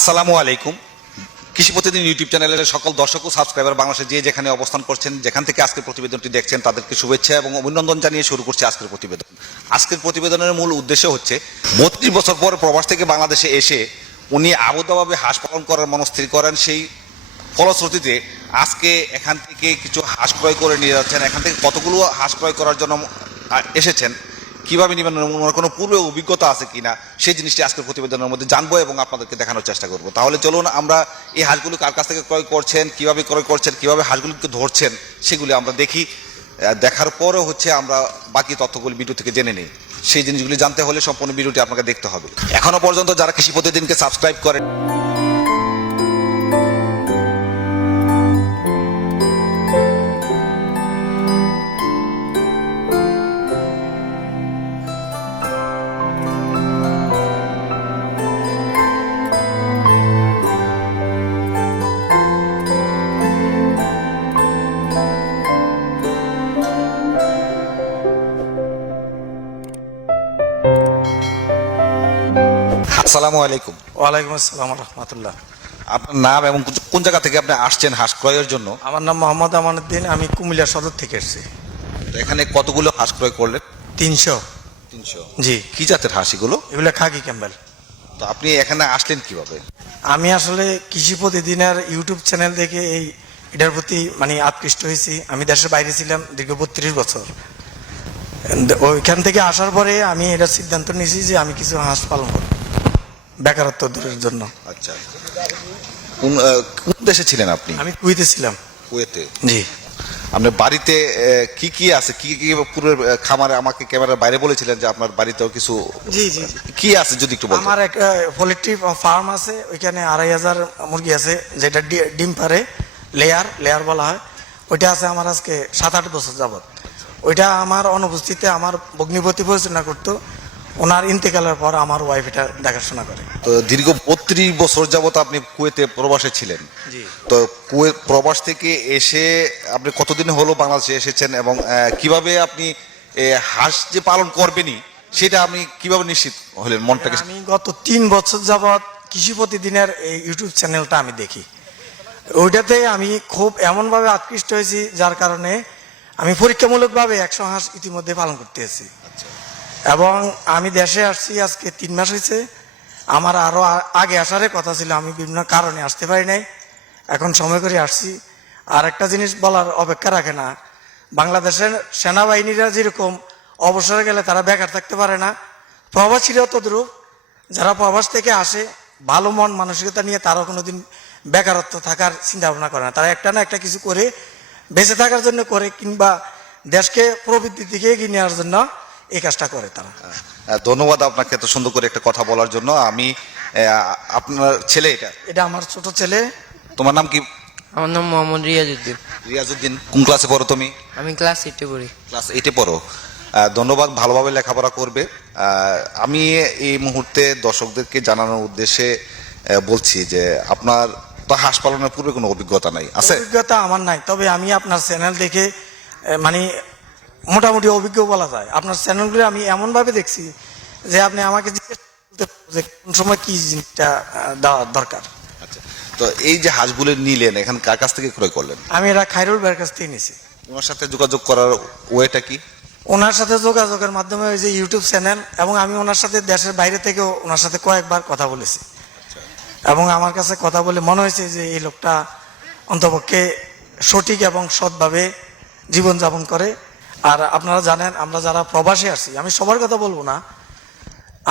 আসসালামু আলাইকুম কৃষি প্রতিদিন ইউটিউব চ্যানেলের সকল দর্শক ও সাবস্ক্রাইবার বাংলাদেশে যে যেখানে অবস্থান করছেন যেখান থেকে আজকের প্রতিবেদনটি দেখছেন তাদেরকে শুভেচ্ছা এবং অভিনন্দন জানিয়ে শুরু করছে আজকের প্রতিবেদন আজকের প্রতিবেদনের মূল উদ্দেশ্য হচ্ছে বত্রিশ বছর পর প্রবাস থেকে বাংলাদেশে এসে উনি আবদ্ধভাবে হাঁস পালন করার মনস্থির করেন সেই ফলশ্রুতিতে আজকে এখান থেকে কিছু হাঁস ক্রয় করে নিয়ে যাচ্ছেন এখান থেকে কতগুলো হাঁস ক্রয় করার জন্য এসেছেন কিভাবে নিবেন ওনার কোনো পূর্বে অভিজ্ঞতা আছে কিনা সেই জিনিসটি আজকের প্রতিবেদনের মধ্যে জানবো এবং আপনাদেরকে দেখানোর চেষ্টা করব তাহলে চলুন আমরা এই হাঁসগুলো কার কাছ থেকে ক্রয় করছেন কিভাবে ক্রয় করছেন কিভাবে হাঁসগুলোকে ধরছেন সেগুলি আমরা দেখি দেখার পরে হচ্ছে আমরা বাকি তথ্যগুলি ভিডিও থেকে জেনে নিই সেই জিনিসগুলি জানতে হলে সম্পূর্ণ ভিডিওটি আপনাকে দেখতে হবে এখনো পর্যন্ত যারা কৃষি প্রতিদিনকে সাবস্ক্রাইব করেন আসসালামু আলাইকুম ওয়ালাইকুম আসসালাম রহমতুল্লাহ আপনার নাম এবং কোন জায়গা থেকে আপনি আসছেন হাঁস ক্রয়ের জন্য আমার নাম মোহাম্মদ আমানুদ্দিন আমি কুমিল্লা সদর থেকে এসেছি এখানে কতগুলো হাঁস ক্রয় করলেন তিনশো তিনশো জি কি জাতের হাঁস এগুলো এগুলো খাগি ক্যাম্বেল তো আপনি এখানে আসলেন কিভাবে আমি আসলে কৃষি প্রতিদিনের ইউটিউব চ্যানেল দেখে এই এটার প্রতি মানে আকৃষ্ট হয়েছি আমি দেশের বাইরে ছিলাম দীর্ঘ বত্রিশ বছর ওইখান থেকে আসার পরে আমি এটা সিদ্ধান্ত নিয়েছি যে আমি কিছু হাঁস পালন করবো বেকারত্ব দূরের জন্য আচ্ছা, আচ্ছা। কোন কোন দেশে ছিলেন আপনি আমি কুয়েতে ছিলাম কুয়েতে জি আপনার বাড়িতে কি কি আছে কি কি পুরো খামারে আমাকে ক্যামেরার বাইরে বলেছিলেন যে আপনার বাড়িতেও কিছু জি জি কি আছে যদি একটু বলেন আমার এক পোলট্রি ফার্ম আছে ওইখানে আড়াই হাজার মুরগি আছে যেটা ডিম পারে লেয়ার লেয়ার বলা হয় ওইটা আছে আমার আজকে সাত আট বছর যাবত ওইটা আমার অনুপস্থিতিতে আমার ভগ্নিপতি পরিচালনা করতো ওনার ইন্তেকালের পর আমার ওয়াইফ এটা দেখাশোনা করে তো দীর্ঘ বত্রিশ বছর যাবত আপনি কুয়েতে প্রবাসে ছিলেন তো কুয়েত প্রবাস থেকে এসে আপনি কতদিন হলো বাংলাদেশে এসেছেন এবং কিভাবে আপনি হাঁস যে পালন করবেনই সেটা আপনি কিভাবে নিশ্চিত হলেন মনটাকে আমি গত তিন বছর যাবত কৃষি প্রতিদিনের এই ইউটিউব চ্যানেলটা আমি দেখি ওইটাতে আমি খুব এমনভাবে আকৃষ্ট হয়েছি যার কারণে আমি পরীক্ষামূলকভাবে একশো হাঁস ইতিমধ্যে পালন করতে এসেছি এবং আমি দেশে আসছি আজকে তিন মাস হয়েছে আমার আরও আগে আসারে কথা ছিল আমি বিভিন্ন কারণে আসতে পারি নাই এখন সময় করে আসছি আর একটা জিনিস বলার অপেক্ষা রাখে না বাংলাদেশের সেনাবাহিনীরা যেরকম অবসরে গেলে তারা বেকার থাকতে পারে না প্রবাসীরাও তদ্রুপ যারা প্রবাস থেকে আসে ভালো মন মানসিকতা নিয়ে তারাও কোনো দিন বেকারত্ব থাকার চিন্তা ভাবনা করে না তারা একটা না একটা কিছু করে বেঁচে থাকার জন্য করে কিংবা দেশকে প্রবৃদ্ধি দিকে এগিয়ে নেওয়ার জন্য এই কাজটা করে তারা ধন্যবাদ আপনাকে এত সুন্দর করে একটা কথা বলার জন্য আমি আপনার ছেলে এটা এটা আমার ছোট ছেলে তোমার নাম কি আমার নাম মোহাম্মদ রিয়াজউদ্দিন রিয়াজউদ্দিন কোন ক্লাসে পড়ো তুমি আমি ক্লাস এইটে পড়ি ক্লাস এইটে পড়ো ধন্যবাদ ভালোভাবে লেখাপড়া করবে আমি এই মুহূর্তে দর্শকদেরকে জানানোর উদ্দেশ্যে বলছি যে আপনার তো হাঁস পালনের পূর্বে কোনো অভিজ্ঞতা নাই আছে অভিজ্ঞতা আমার নাই তবে আমি আপনার চ্যানেল দেখে মানে মোটামুটি অভিজ্ঞ বলা যায় আপনার চ্যানেলগুলো আমি এমনভাবে দেখছি যে আপনি আমাকে যে কোন সময় কি জিনিসটা দেওয়া দরকার আচ্ছা, তো এই যে হাঁসগুলো নিলেন এখান কার কাছ থেকে ক্রয় করলেন আমি এরা খাইরুল ভাইয়ের কাছ থেকে নিয়েছি ওনার সাথে যোগাযোগ করার ওয়েটা কি ওনার সাথে যোগাযোগের মাধ্যমে ওই যে ইউটিউব চ্যানেল এবং আমি ওনার সাথে দেশের বাইরে থেকেও ওনার সাথে কয়েকবার কথা বলেছি আচ্ছা। এবং আমার কাছে কথা বলে মনে হয়েছে যে এই লোকটা অন্তপক্ষে সঠিক এবং সৎভাবে জীবনযাপন করে আর আপনারা জানেন আমরা যারা প্রবাসী আছি আমি সবার কথা বলবো না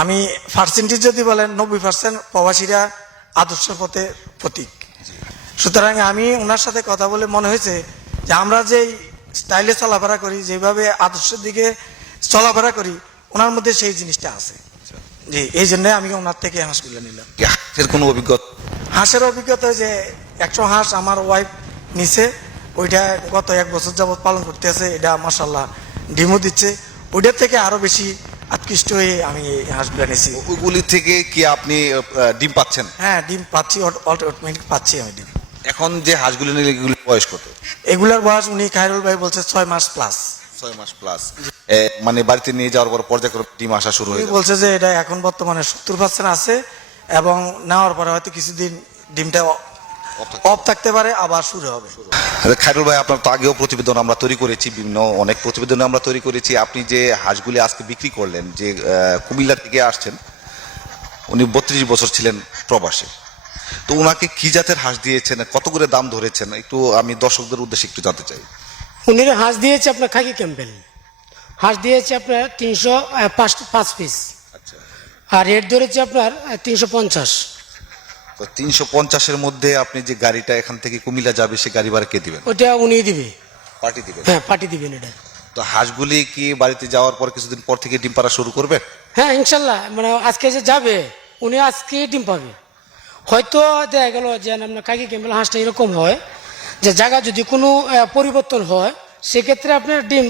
আমি পার্সেন্টেজ যদি বলেন নব্বই পার্সেন্ট প্রবাসীরা আদর্শ পথে প্রতীক সুতরাং আমি ওনার সাথে কথা বলে মনে হয়েছে যে আমরা যেই স্টাইলে চলাফেরা করি যেভাবে আদর্শের দিকে চলাফেরা করি ওনার মধ্যে সেই জিনিসটা আছে জি এই জন্য আমি ওনার থেকে হাঁসগুলো নিলাম হাঁসের কোনো অভিজ্ঞতা হাঁসের অভিজ্ঞতা যে একশো হাঁস আমার ওয়াইফ নিছে ওইটা গত এক বছর যাবৎ পালন করতে করতেছে এটা মাসাল্লাহ ডিমও দিচ্ছে ওইটার থেকে আরও বেশি আকৃষ্ট হয়ে আমি হাঁসগুলো এনেছি ওগুলি থেকে কি আপনি ডিম পাচ্ছেন হ্যাঁ ডিম পাচ্ছি অটোমেটিক পাচ্ছি আমি ডিম এখন যে হাঁসগুলো নিলে এগুলো বয়স কত এগুলার বয়স উনি খায়রুল ভাই বলছে ছয় মাস প্লাস ছয় মাস প্লাস মানে বাড়িতে নিয়ে যাওয়ার পর পর্যায়ক্রমে ডিম আসা শুরু হয়ে বলছে যে এটা এখন বর্তমানে সত্তর পার্সেন্ট আছে এবং নেওয়ার পরে হয়তো কিছুদিন ডিমটা অফ থাকতে পারে আবার শুরু হবে খাইরুল ভাই আপনার তো আগেও প্রতিবেদন আমরা তৈরি করেছি বিভিন্ন অনেক প্রতিবেদন আমরা তৈরি করেছি আপনি যে হাঁসগুলি আজকে বিক্রি করলেন যে কুমিল্লা থেকে আসছেন উনি বত্রিশ বছর ছিলেন প্রবাসে তো ওনাকে কি জাতের হাঁস দিয়েছেন কত করে দাম ধরেছেন একটু আমি দর্শকদের উদ্দেশ্যে একটু জানতে চাই উনি হাঁস দিয়েছে আপনার খাকি ক্যাম্পেল হাঁস দিয়েছে আপনার তিনশো পাঁচ পাঁচ পিস আচ্ছা। আর রেট ধরেছে আপনার তিনশো পঞ্চাশ তো তিনশো পঞ্চাশের মধ্যে আপনি যে গাড়িটা এখান থেকে কুমিল্লা যাবে সে গাড়ি ভাড়া কে দিবেন ওটা উনি দিবে পার্টি দিবেন হ্যাঁ পার্টি দিবেন এটা তো হাঁসগুলি কি বাড়িতে যাওয়ার পর কিছুদিন পর থেকে ডিম পাড়া শুরু করবে হ্যাঁ ইনশাল্লাহ মানে আজকে যে যাবে উনি আজকে ডিম পাবে হয়তো দেখা গেল যে আপনার কাকি ক্যাম্বেল হাঁসটা এরকম হয় যে জায়গা যদি কোনো পরিবর্তন হয় সেক্ষেত্রে আপনার ডিম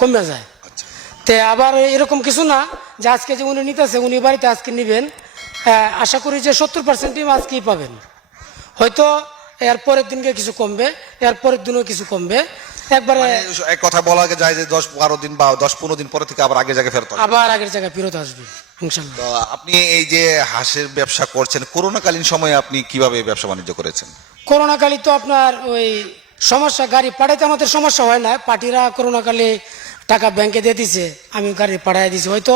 কমে যায় আচ্ছা। তে আবার এরকম কিছু না যে আজকে যে উনি নিতেছে উনি বাড়িতে আজকে নেবেন হ্যাঁ, আশা করি যে সত্তর পার্সেন্টই মাছ কি পাবেন হয়তো এর পরের দিনকে কিছু কমবে এর পরের দিনও কিছু কমবে একবারে মানে এক কথা বলা যায় যে দশ বারো দিন বা দশ পনেরো দিন পরে থেকে আবার আগের জায়গায় ফেরত আবার আগের জায়গায় ফেরত আসবে আপনি এই যে হাঁসের ব্যবসা করছেন করোনাকালীন সময়ে আপনি কিভাবে ব্যবসা বাণিজ্য করেছেন করোনাকালী তো আপনার ওই সমস্যা গাড়ি পাঠাইতে আমাদের সমস্যা হয় না পার্টিরা করোনাকালে টাকা ব্যাংকে দিয়ে দিছে আমি গাড়ি পাঠাই দিছি হয়তো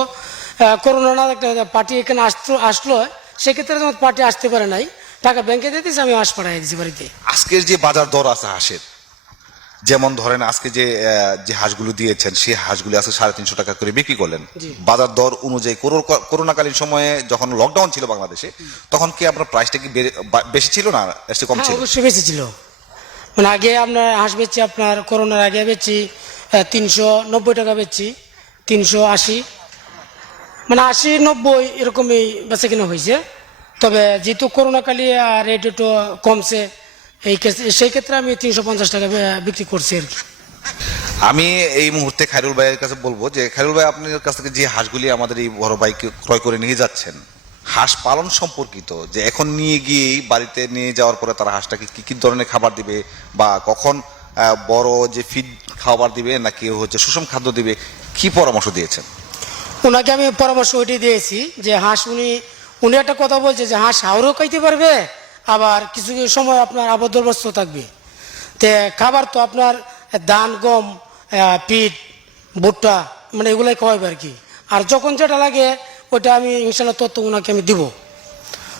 হ্যাঁ, করোনা না একটা পার্টি এখানে আসতো আসলো সেক্ষেত্রে তোমার পার্টি আসতে পারে নাই টাকা ব্যাংকে দিয়ে আমি মাস পাড়াই দিচ্ছি বাড়িতে আজকের যে বাজার দর আছে হাঁসের যেমন ধরেন আজকে যে যে হাঁসগুলো দিয়েছেন সেই হাঁসগুলি আজকে সাড়ে তিনশো টাকা করে বিক্রি করলেন বাজার দর অনুযায়ী করোনাকালীন সময়ে যখন লকডাউন ছিল বাংলাদেশে তখন কি আপনার প্রাইসটা কি বেশি ছিল না একটু কম হ্যাঁ, ছিল অবশ্যই বেশি ছিল মানে আগে আপনার হাঁস বেচছি আপনার করোনার আগে বেচছি তিনশো নব্বই টাকা বেচছি তিনশো আশি মানে আশি নব্বই এরকমই বেঁচে কিনে হয়েছে তবে যেহেতু করোনাকালে রেট একটু কমছে এই সেই ক্ষেত্রে আমি তিনশো পঞ্চাশ টাকা বিক্রি করছি আর কি আমি এই মুহূর্তে খাইরুল ভাইয়ের কাছে বলবো যে খাইরুল ভাই আপনার কাছ থেকে যে হাঁসগুলি আমাদের এই বড় ভাইকে ক্রয় করে নিয়ে যাচ্ছেন হাঁস পালন সম্পর্কিত যে এখন নিয়ে গিয়ে বাড়িতে নিয়ে যাওয়ার পরে তারা হাঁসটাকে কী কী ধরনের খাবার দিবে বা কখন বড় যে ফিড খাবার দিবে নাকি হচ্ছে সুষম খাদ্য দিবে কি পরামর্শ দিয়েছেন ওনাকে আমি পরামর্শ ওইটি দিয়েছি যে হাঁস উনি উনি একটা কথা বলছে যে হাঁস হাওড়ও খাইতে পারবে আবার কিছু কিছু সময় আপনার আবদ্ধগ্রস্ত থাকবে তে খাবার তো আপনার দান গম পিট ভুট্টা মানে এগুলাই খাওয়াবে আর কি আর যখন যেটা লাগে ওটা আমি ইনশাল্লাহ তত্ত্ব ওনাকে আমি দিব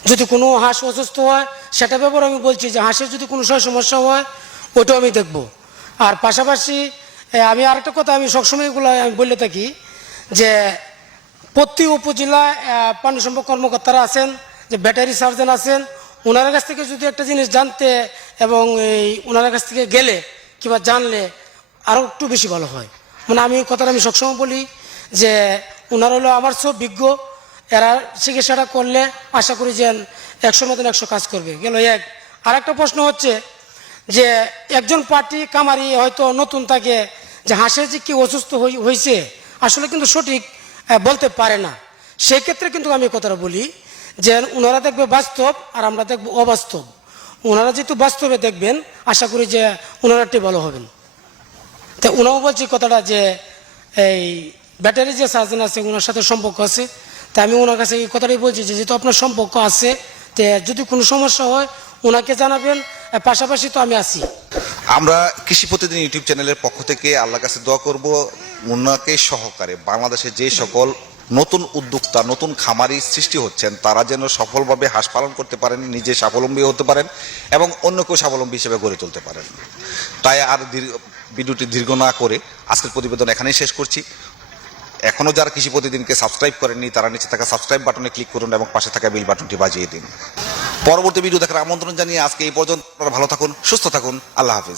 যদি কোনো হাঁস অসুস্থ হয় সেটা ব্যাপারে আমি বলছি যে হাঁসের যদি কোনো সমস্যা হয় ওটাও আমি দেখব আর পাশাপাশি আমি আরেকটা কথা আমি সবসময় এগুলো আমি বলে থাকি যে প্রতি উপজেলায় পানি সম্পদ কর্মকর্তারা আছেন যে ব্যাটারি সার্জন আছেন ওনার কাছ থেকে যদি একটা জিনিস জানতে এবং এই ওনার কাছ থেকে গেলে কিংবা জানলে আরও একটু বেশি ভালো হয় মানে আমি কথাটা আমি সবসময় বলি যে ওনার হলো আমার সব বিজ্ঞ এরা চিকিৎসাটা করলে আশা করি যে একশো মতন একশো কাজ করবে গেল এক আর একটা প্রশ্ন হচ্ছে যে একজন পার্টি কামারি হয়তো নতুন থাকে যে হাঁসের যে কি অসুস্থ হয়েছে আসলে কিন্তু সঠিক হ্যাঁ বলতে পারে না সেক্ষেত্রে কিন্তু আমি কথাটা বলি যে ওনারা দেখবে বাস্তব আর আমরা দেখব অবাস্তব ওনারা যেহেতু বাস্তবে দেখবেন আশা করি যে ওনারাটি ভালো হবেন তো ওনাও বলছি কথাটা যে এই ব্যাটারি যে সার্জন আছে ওনার সাথে সম্পর্ক আছে তা আমি ওনার কাছে এই কথাটাই বলছি যে যেহেতু আপনার সম্পর্ক আছে তে যদি কোনো সমস্যা হয় ওনাকে জানাবেন পাশাপাশি তো আমি আছি আমরা কৃষি প্রতিদিন ইউটিউব চ্যানেলের পক্ষ থেকে আল্লাহ কাছে দোয়া করব মুন্নাকে সহকারে বাংলাদেশে যে সকল নতুন উদ্যোক্তা নতুন খামারি সৃষ্টি হচ্ছেন তারা যেন সফলভাবে হাঁস পালন করতে পারেন নিজে স্বাবলম্বী হতে পারেন এবং অন্যকেও স্বাবলম্বী হিসেবে গড়ে তুলতে পারেন তাই আর ভিডিওটি দীর্ঘ না করে আজকের প্রতিবেদন এখানেই শেষ করছি এখনও যারা কৃষি প্রতিদিনকে সাবস্ক্রাইব করেননি তারা নিচে থাকা সাবস্ক্রাইব বাটনে ক্লিক করুন এবং পাশে থাকা বিল বাটনটি বাজিয়ে দিন পরবর্তী ভিডিও দেখার আমন্ত্রণ জানিয়ে আজকে এই পর্যন্ত আপনারা ভালো থাকুন সুস্থ থাকুন আল্লাহ হাফিজ